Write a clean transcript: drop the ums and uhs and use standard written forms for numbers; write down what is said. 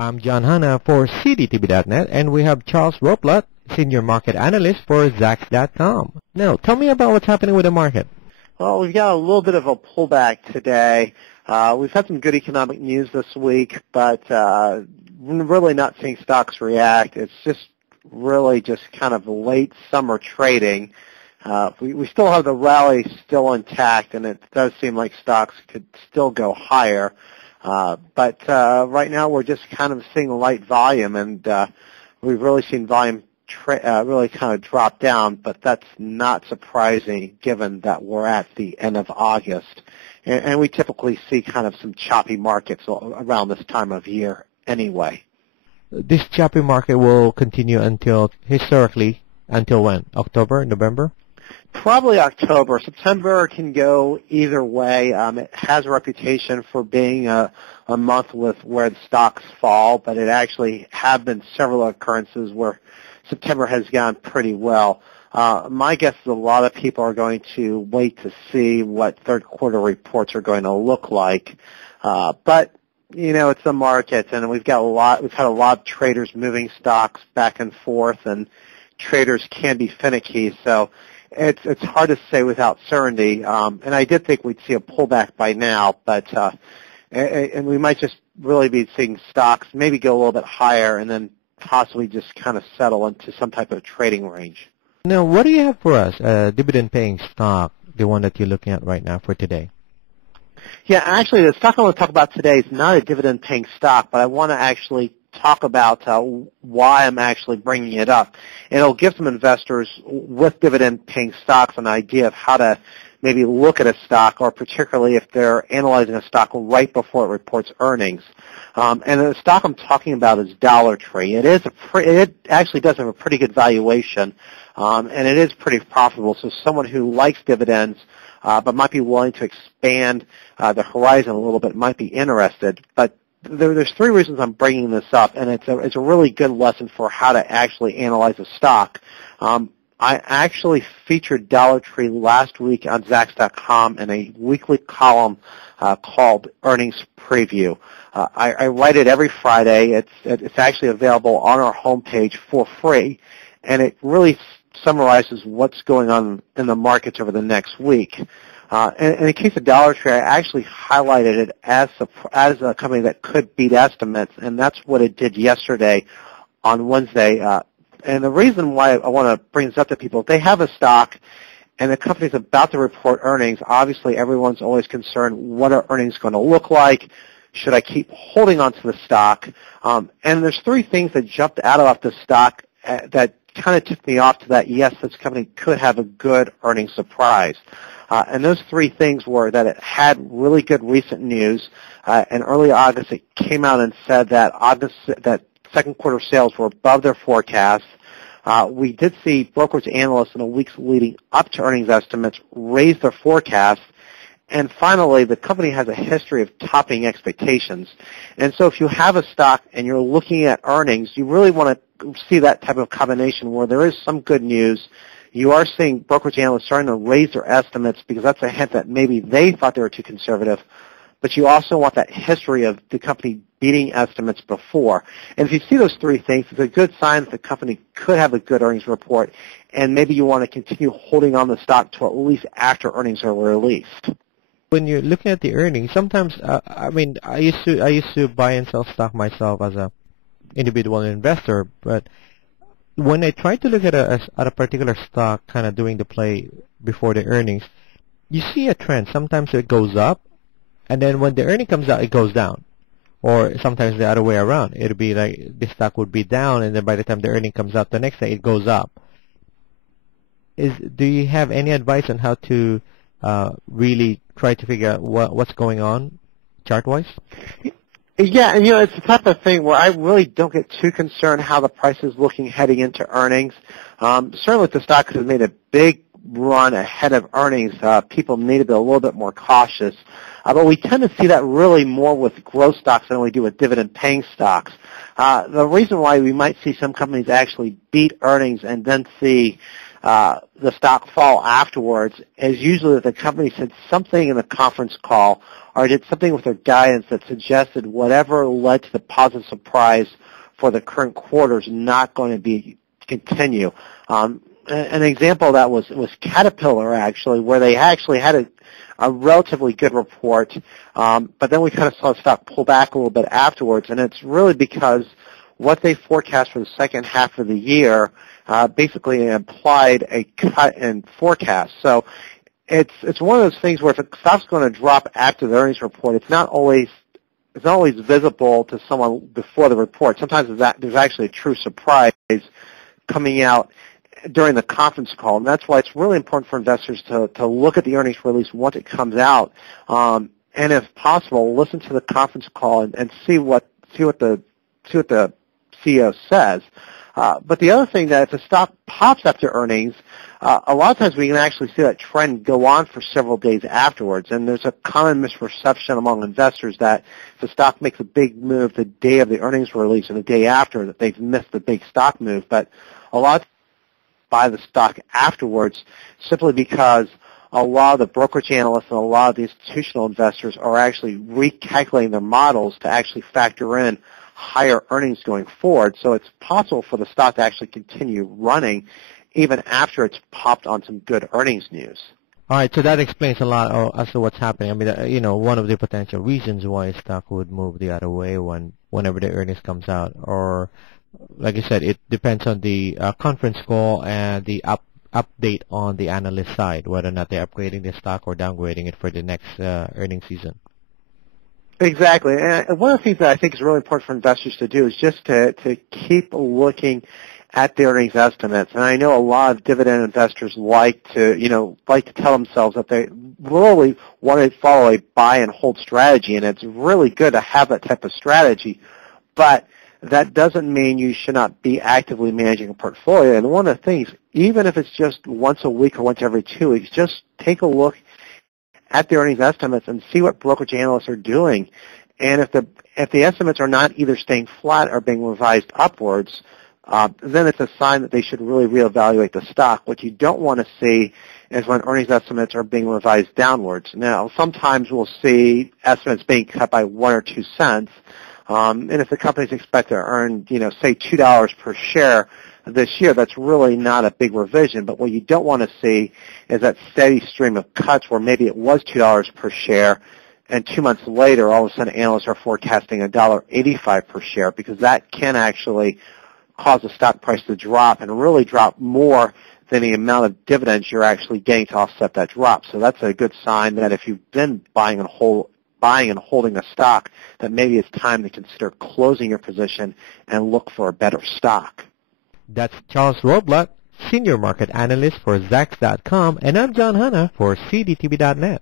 I'm John Hanna for CDTV.net, and we have Charles Rotblut, Senior Market Analyst for Zacks.com. Now, tell me about what's happening with the market. Well, we've got a little bit of a pullback today. We've had some good economic news this week, but really not seeing stocks react. It's just really just kind of late summer trading. We still have the rally still intact, and it does seem like stocks could still go higher. But right now we're just kind of seeing light volume, and we've really seen volume really kind of drop down, but that's not surprising given that we're at the end of August. And we typically see kind of some choppy markets around this time of year anyway. This choppy market will continue historically, until when? October, November? Probably October. September can go either way. It has a reputation for being a month where the stocks fall, but it actually have been several occurrences where September has gone pretty well. My guess is a lot of people are going to wait to see what third quarter reports are going to look like. But you know, it's a market, and we've had a lot of traders moving stocks back and forth, and traders can be finicky. So it's hard to say without certainty. And I did think we'd see a pullback by now, but and we might just really be seeing stocks maybe go a little bit higher and then possibly just kind of settle into some type of trading range. Now, what do you have for us? Dividend-paying stock, the one that you're looking at right now for today. Yeah, actually, the stock I want to talk about today is not a dividend-paying stock, but I want to actually talk about why I'm actually bringing it up. And it'll give some investors with dividend-paying stocks an idea of how to maybe look at a stock, or particularly if they're analyzing a stock right before it reports earnings. And the stock I'm talking about is Dollar Tree. It actually does have a pretty good valuation, and it is pretty profitable. So someone who likes dividends but might be willing to expand the horizon a little bit might be interested. But there's three reasons I'm bringing this up, and it's a really good lesson for how to actually analyze a stock. I actually featured Dollar Tree last week on Zacks.com in a weekly column called Earnings Preview. I write it every Friday. It's actually available on our homepage for free, and it really summarizes what's going on in the markets over the next week. And in the case of Dollar Tree, I actually highlighted it as a company that could beat estimates, and that's what it did yesterday on Wednesday. And the reason why I want to bring this up to people, if they have a stock and the company's about to report earnings, obviously everyone's always concerned, what are earnings going to look like? Should I keep holding on to the stock? And there's three things that jumped out about the stock that kind of tipped me off to that, yes, this company could have a good earnings surprise. And those three things were that it had really good recent news. In early August, it came out and said that second quarter sales were above their forecasts. We did see brokerage analysts in the weeks leading up to earnings estimates raise their forecasts. And finally, the company has a history of topping expectations. And so if you have a stock and you're looking at earnings, you really want to see that type of combination where there is some good news. You are seeing brokerage analysts starting to raise their estimates because that's a hint that maybe they thought they were too conservative. But you also want that history of the company beating estimates before. And if you see those three things, it's a good sign that the company could have a good earnings report, and maybe you want to continue holding on the stock to at least after earnings are released. When you're looking at the earnings, sometimes, I used to buy and sell stock myself as a individual investor, but when I try to look at a particular stock, kind of doing the play before the earnings, you see a trend. Sometimes it goes up, and then when the earning comes out, it goes down. Or sometimes the other way around. It'll be like the stock would be down, and then by the time the earning comes out the next day, it goes up. Do you have any advice on how to really try to figure out what's going on chart-wise? Yeah, and it's the type of thing where I really don't get too concerned how the price is looking heading into earnings. Certainly if the stock has made a big run ahead of earnings, people need to be a little bit more cautious. But we tend to see that really more with growth stocks than we do with dividend-paying stocks. The reason why we might see some companies actually beat earnings and then see the stock fall afterwards is usually that the company said something in the conference call or did something with their guidance that suggested whatever led to the positive surprise for the current quarter is not going to continue. An example of that was Caterpillar, actually, where they actually had a relatively good report, but then we kind of saw the stock pull back a little bit afterwards, and it's really because what they forecast for the second half of the year basically implied a cut in forecast. So it's one of those things where if a stock's going to drop after the earnings report, it's not always visible to someone before the report. Sometimes there's actually a true surprise coming out during the conference call, and that's why it's really important for investors to look at the earnings release once it comes out, and if possible, listen to the conference call and see what the CEO says. But the other thing that if the stock pops after earnings, a lot of times we can actually see that trend go on for several days afterwards. And there's a common misperception among investors that if the stock makes a big move the day of the earnings release and the day after, that they've missed the big stock move. But a lot of buy the stock afterwards simply because a lot of the brokerage analysts and a lot of the institutional investors are actually recalculating their models to actually factor in higher earnings going forward. So it's possible for the stock to actually continue running even after it's popped on some good earnings news. All right, so that explains a lot as to what's happening. I mean, one of the potential reasons why a stock would move the other way whenever the earnings comes out, or like you said, it depends on the conference call and the update on the analyst side, whether or not they're upgrading the stock or downgrading it for the next earnings season. Exactly. And one of the things that I think is really important for investors to do is just to keep looking at the earnings estimates. And I know a lot of dividend investors like to tell themselves that they really want to follow a buy and hold strategy, and it's really good to have that type of strategy. But that doesn't mean you should not be actively managing a portfolio. And one of the things, even if it's just once a week or once every 2 weeks, just take a look at the earnings estimates and see what brokerage analysts are doing. And if the estimates are not either staying flat or being revised upwards, then it's a sign that they should really reevaluate the stock. What you don't want to see is when earnings estimates are being revised downwards. Now, sometimes we'll see estimates being cut by 1 or 2 cents. And if the companies expect to earn, say $2 per share this year, that's really not a big revision. But what you don't want to see is that steady stream of cuts where maybe it was $2 per share, and 2 months later, all of a sudden, analysts are forecasting $1.85 per share, because that can actually cause the stock price to drop and really drop more than the amount of dividends you're actually getting to offset that drop. So that's a good sign that if you've been buying and holding a stock, that maybe it's time to consider closing your position and look for a better stock. That's Charles Rotblut, Senior Market Analyst for Zacks.com, and I'm John Hanna for CDTV.net.